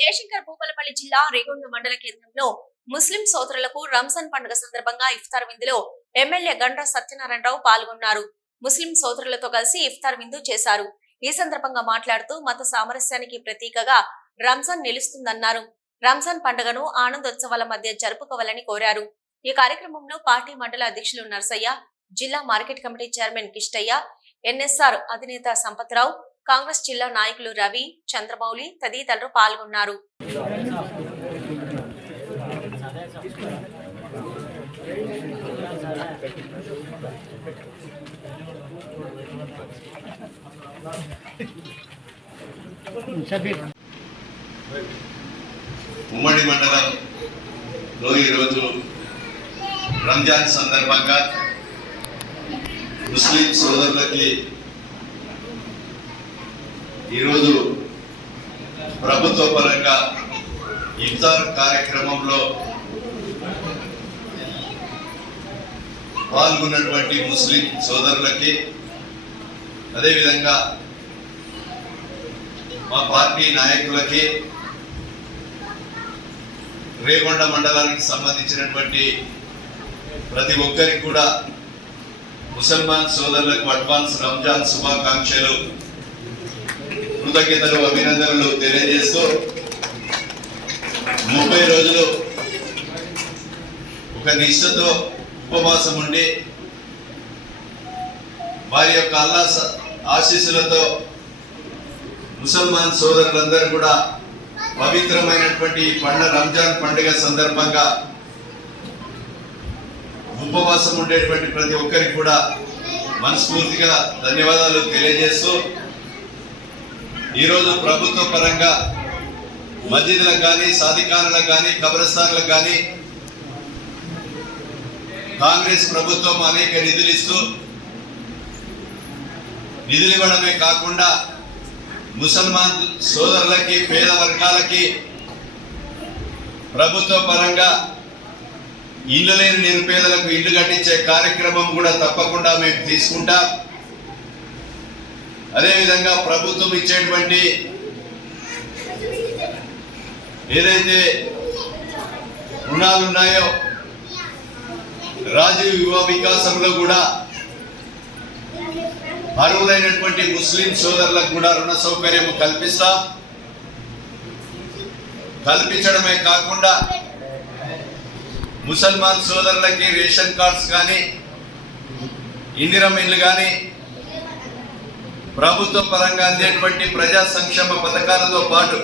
జయశంకర్ భూపాలపల్లి జిల్లా రేగొండ మండల కేంద్రంలో ముస్లిం సోదరులకు రంజాన్ పండుగ సందర్భంగా ఇఫ్తార్ విందులో ఎమ్మెల్యే గండ్ర సత్యనారాయణరావు పాల్గొన్నారు. ముస్లిం సోదరులతో కలిసి ఇఫ్తార్ విందు చేశారు. ఈ సందర్భంగా మాట్లాడుతూ మత సామరస్యానికి ప్రతీకగా రంజాన్ నిలుస్తుందన్నారు. రంజాన్ పండుగను ఆనందోత్సవాల మధ్య జరుపుకోవాలని కోరారు. ఈ కార్యక్రమంలో పార్టీ మండల అధ్యక్షులు నర్సయ్య, జిల్లా market committee chairman Kistaiah, NSR అధినేత సంపత్రావు, కాంగ్రెస్ జిల్లా నాయకులు రవి, చంద్రమౌళి తదితరులు పాల్గొన్నారు. ఉమ్మడి మండలంలో ఈరోజు రంజాన్ సందర్భంగా ముస్లిం సోదరులకి ఈరోజు ప్రభుత్వ పరంగా ఇఫ్తార్ కార్యక్రమంలో పాల్గొన్నటువంటి ముస్లిం సోదరులకి, అదేవిధంగా మా పార్టీ నాయకులకి, రేగొండ మండలానికి సంబంధించినటువంటి ప్రతి ఒక్కరికి కూడా ముసల్మాన్ సోదరులకు అడ్వాన్స్ రంజాన్ శుభాకాంక్షలు, కృతజ్ఞతలు, అభినందనలు తెలియజేస్తూ 30 రోజులు ఒక నిష్ఠతో ఉపవాసం ఉండి వారి యొక్క అల్లా ఆశీస్సులతో ముసల్మాన్ సోదరులందరూ కూడా పవిత్రమైనటువంటి రంజాన్ పండుగ సందర్భంగా ఉపవాసం ఉండేటువంటి ప్రతి ఒక్కరికి కూడా మనస్ఫూర్తిగా ధన్యవాదాలు తెలియజేస్తూ, ఈరోజు ప్రభుత్వ పరంగా మస్జిద్లకు కానీ, సాదిఖానాలకు కానీ, కబ్రస్థాన్లకు కానీ కాంగ్రెస్ ప్రభుత్వం అనేక నిధులు ఇస్తూ, నిధులు ఇవ్వడమే కాకుండా ముసల్మాన్ సోదరులకి, పేద వర్గాలకి ప్రభుత్వ పరంగా ఇల్లు లేని నిరుపేదలకు ఇల్లు కట్టించే కార్యక్రమం కూడా తప్పకుండా మేము తీసుకుంటాం. అదేవిధంగా ప్రభుత్వం ఇచ్చేటువంటి ఏదైతే రుణాలు ఉన్నాయో రాజీవ్ యువ వికాసంలో కూడా అర్హులైనటువంటి ముస్లిం సోదరులకు కూడా రుణ సౌకర్యం కల్పించడమే కాకుండా ముసల్మాన్ సోదరులకి రేషన్ కార్డ్స్ కానీ, ఇందిరమ్మ ఇల్లు కానీ, ప్రభుత్వ పరంగా అందేటువంటి ప్రజా సంక్షేమ పథకాలతో పాటు